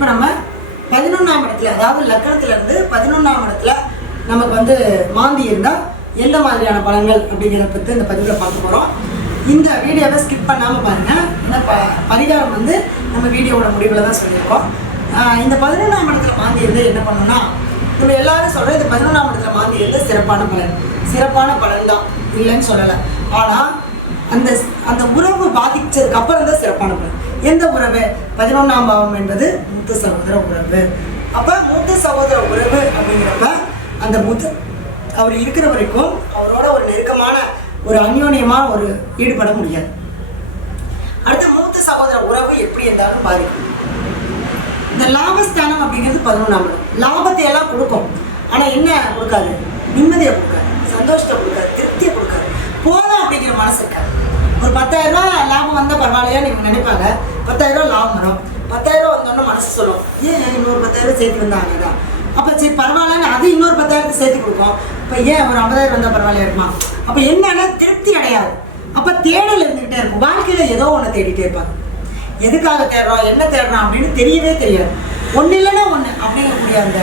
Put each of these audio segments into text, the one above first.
இப்போ நம்ம 11ஆம் இடத்துல, அதாவது லக்னத்திலிருந்து 11ஆம் இடத்துல நமக்கு வந்து மாந்தி இருந்தால் எந்த மாதிரியான பலன்கள் அப்படிங்கிறத பற்றி இந்த பதிவில் பார்க்க போகிறோம். இந்த வீடியோவை ஸ்கிப் பண்ணாமல் பாருங்கள். ஏன்னா பரிகாரம் வந்து நம்ம வீடியோவோட முடிவில் தான் சொல்லியிருக்கோம். இந்த 11ஆம் இடத்துல மாந்தி இருந்து என்ன பண்ணணும்னா, நம்ம எல்லாரும் சொல்கிறோம் இந்த 11ஆம் இடத்துல மாந்தி இருந்து சிறப்பான பலன் தான், இல்லைன்னு சொல்லலை. ஆனால் அந்த உறவு பாதிச்சதுக்கு அப்புறம் தான் சிறப்பான பலன். எந்த உறவு? 11ஆம் பாவம் என்பது மூத்த சகோதர உறவு. அப்போ மூத்த சகோதர உறவு அப்படிங்கிறப்ப அந்த அவர் இருக்கிற வரைக்கும் அவரோட ஒரு நெருக்கமான ஒரு அந்யோன்யமாக ஒரு ஈடுபட முடியாது. அடுத்த மூத்த சகோதர உறவு எப்படி இருந்தாலும் பாதிக்கும். இந்த லாபஸ்தானம் அப்படிங்கிறது 11ஆம் இடம். லாபத்தை எல்லாம் கொடுக்கும், ஆனால் என்ன கொடுக்காது? நிம்மதியை கொடுக்காது, சந்தோஷத்தை கொடுக்காது, திருப்தியை கொடுக்காது, போதும் அப்படிங்கிற மனசு இருக்காது. ஒரு 10,000 ரூபா லாபம் வந்தால் பரவாயில்லையா நீங்கள் நினைப்பாங்க. 10,000 ரூபா லாபம் வரும். 10,000 ரூபா வந்தோன்னு மனசு சொல்லும், ஏன் இன்னொரு 10,000 சேர்த்து வந்தாங்க தான், அப்போ சரி பரவாயில்லன்னு அது இன்னொரு 10,000 சேர்த்து கொடுக்கும். இப்போ ஏன் ஒரு 50,000 வந்தால் பரவாயில்லையா இருக்குமா? அப்போ என்னன்னா திருப்தி அடையாது. அப்போ தேடல் இருந்துக்கிட்டே இருக்கும். வாழ்க்கையில் ஏதோ ஒன்று தேடிட்டே இருப்பாங்க. எதுக்காக தேடுறோம், என்ன தேடுறோம் அப்படின்னு தெரியவே தெரியாது. ஒன்று இல்லைன்னா ஒன்று அப்படிங்கக்கூடிய அந்த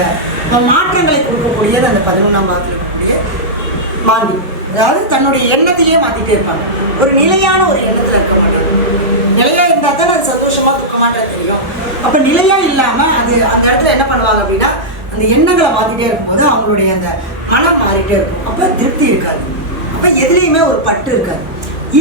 மாற்றங்களை கொடுக்கக்கூடியது அந்த 11ஆம் பாவத்தில் இருக்கக்கூடிய மாந்தி. அதாவது தன்னுடைய எண்ணத்தையே மாற்றிட்டே இருப்பாங்க. ஒரு நிலையான ஒரு எண்ணத்தில் இருக்க மாட்டாங்க. நிலையாக இருந்தால் தான் அது சந்தோஷமாக துக்கமாட்டது தெரியும். அப்போ நிலையாக இல்லாமல் அது அந்த இடத்துல என்ன பண்ணுவாங்க அப்படின்னா, அந்த எண்ணங்களை மாற்றிட்டே இருக்கும்போது அவங்களுடைய அந்த மனம் மாறிட்டே இருக்கும். அப்போ திருப்தி இருக்காது. அப்போ எதுலேயுமே ஒரு பற்று இருக்காது.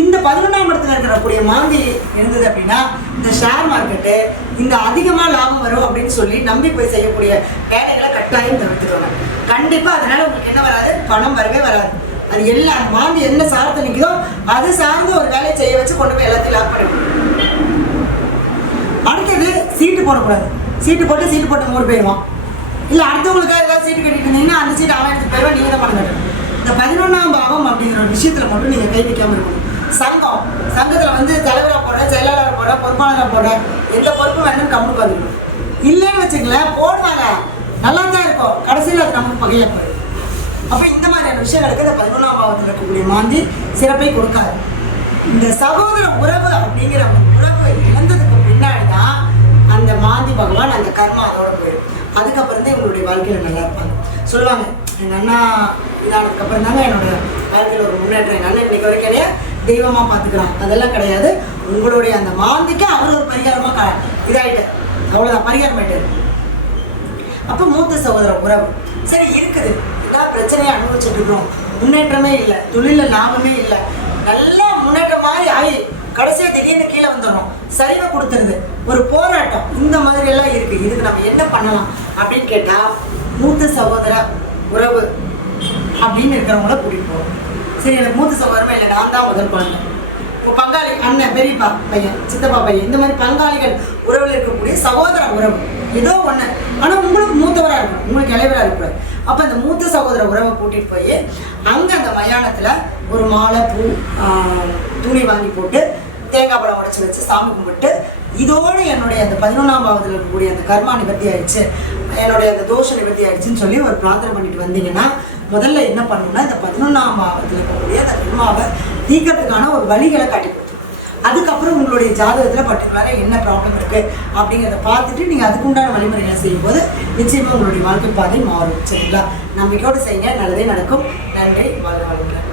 இந்த 11ஆம் இடத்துல இருக்கக்கூடிய மாந்தி இருந்தது அப்படின்னா, இந்த ஷேர் மார்க்கெட்டு இந்த அதிகமாக லாபம் வரும் அப்படின்னு சொல்லி நம்பி போய் செய்யக்கூடிய வேலைகளை கட்டாயம் தவிர்த்துக்கணும். கண்டிப்பாக அதனால உங்களுக்கு என்ன வராது? பணம் வரவே வராது. அது எல்லாம் மாந்தி என்ன சார்ந்து நிற்குதோ அது சார்ந்து ஒரு வேலையை செய்ய வச்சு கொண்டு போய் எல்லாத்தையும் லாக் பண்ணிக்கணும். அடுத்தது சீட்டு போடக்கூடாது. சீட்டு போட்டு 3 போயிடுவான். இல்லை அடுத்தவங்களுக்காக ஏதாவது சீட்டு கட்டிட்டு இருந்தீங்கன்னா அந்த சீட்டு அவன் எடுத்து போயிடுவான், நீங்கள் தான் பண்ண மாட்டேன். இந்த 11ஆம் பாவம் அப்படிங்கிற ஒரு விஷயத்தில் மட்டும் நீங்கள் கை வைக்காமல் இருக்கணும். சங்கத்தில் வந்து தலைவராக போடுறேன், செயலாளராக போடுறேன், பொறுப்பாளராக போடுறேன், எந்த பொறுப்பும் வேணும்னு கம்முன்னு வந்துடும். இல்லைன்னு வச்சுக்கங்களேன், போடுவாங்க, நல்லா தான் இருக்கும், கடைசியில் அது நமக்கு பகையாக போயிடும். அப்போ இந்த மாதிரியான விஷயங்களுக்கு இந்த 11ஆம் பாவத்தில் இருக்கக்கூடிய மாந்தி சிறப்பை கொடுக்காது. இந்த சகோதர உறவு அப்படிங்கிற உறவு இழந்ததுக்கு பின்னாடி தான் அந்த மாந்தி பகவான் அந்த கர்மா அதோட போயிடும். அதுக்கப்புறம் தான் இவங்களுடைய வாழ்க்கையில் நல்லா இருப்பாங்க. சொல்லுவாங்க, எங்கள் அண்ணா இதானதுக்கப்புறம் தாங்க என்னோட வாழ்க்கையில் ஒரு முன்னேற்றம். எங்கள் அண்ணன் இன்னைக்கு வரைக்கும் என்னைய தெய்வமாக பார்த்துக்கிறான். அதெல்லாம் கிடையாது. உங்களுடைய அந்த மாந்திக்கு அவர் ஒரு பரிகாரமாக இதாகிட்டு அவ்வளோதான், பரிகாரம் ஆகிட்டு. அப்போ மூத்த சகோதர உறவு சரி இருக்குது, இதான் பிரச்சனையை அனுபவிச்சுட்டு இருக்கிறோம். முன்னேற்றமே இல்லை, தொழிலில் லாபமே இல்லை, நல்லா முன்னேற்றமாகி ஆகி கடைசியாக திடீர்னு கீழே வந்துடுறோம், சரிவை கொடுத்துருது, ஒரு போராட்டம், இந்த மாதிரி எல்லாம் இருக்குது. இதுக்கு நம்ம என்ன பண்ணலாம் அப்படின்னு கேட்டால், மூத்த சகோதர உறவு அப்படின்னு இருக்கிறவங்கள கூட்டிகிட்டு போவோம். சரி, எனக்கு மூத்த சகோதரமே இல்லை, நான் தான் முதல் குழந்தை, இப்போ பங்காளி அண்ணன், பெரியப்பா பையன், சித்தப்பா பையன், இந்த மாதிரி பங்காளிகள் உறவில் இருக்கக்கூடிய சகோதர உறவு ஏதோ ஒன்று, ஆனால் உங்களுக்கு மூத்தவராக இருக்கணும், உங்களுக்கு இளைவராக இருக்கக்கூடாது. அப்போ அந்த மூத்த சகோதர உறவை கூட்டிகிட்டு போய் அங்கே அந்த மயானத்தில் ஒரு மாலை, பூ, துணி வாங்கி போட்டு தேங்காய் பழம் உடைச்சி வச்சு சாமி கும்பிட்டு, இதோடு என்னுடைய அந்த 11ஆம் பாவத்தில் இருக்கக்கூடிய அந்த கர்மா நிவர்த்தி ஆயிடுச்சு, என்னுடைய அந்த தோஷ நிவர்த்தி ஆயிடுச்சுன்னு சொல்லி ஒரு பிரார்த்தனை பண்ணிட்டு வந்தீங்கன்னா, முதல்ல என்ன பண்ணணும்னா இந்த 11ஆம் பாவத்தில் இருக்கக்கூடிய அந்த கர்மாவை தீர்க்கறதுக்கான ஒரு வழிகளை காட்டி கொடுத்துரும். அதுக்கப்புறம் உங்களுடைய ஜாதகத்தில் பர்டிகுலராக என்ன ப்ராப்ளம் இருக்குது அப்படிங்கிறத பார்த்துட்டு நீங்கள் அதுக்குண்டான வழிமுறைகளை செய்யும்போது நிச்சயமாக உங்களுடைய வாழ்க்கை பாதை மாறும். சரிங்களா? நம்பிக்கையோடு செய்யுங்க, நல்லதே நடக்கும். நன்றி, வாழ்க வளமுடன்.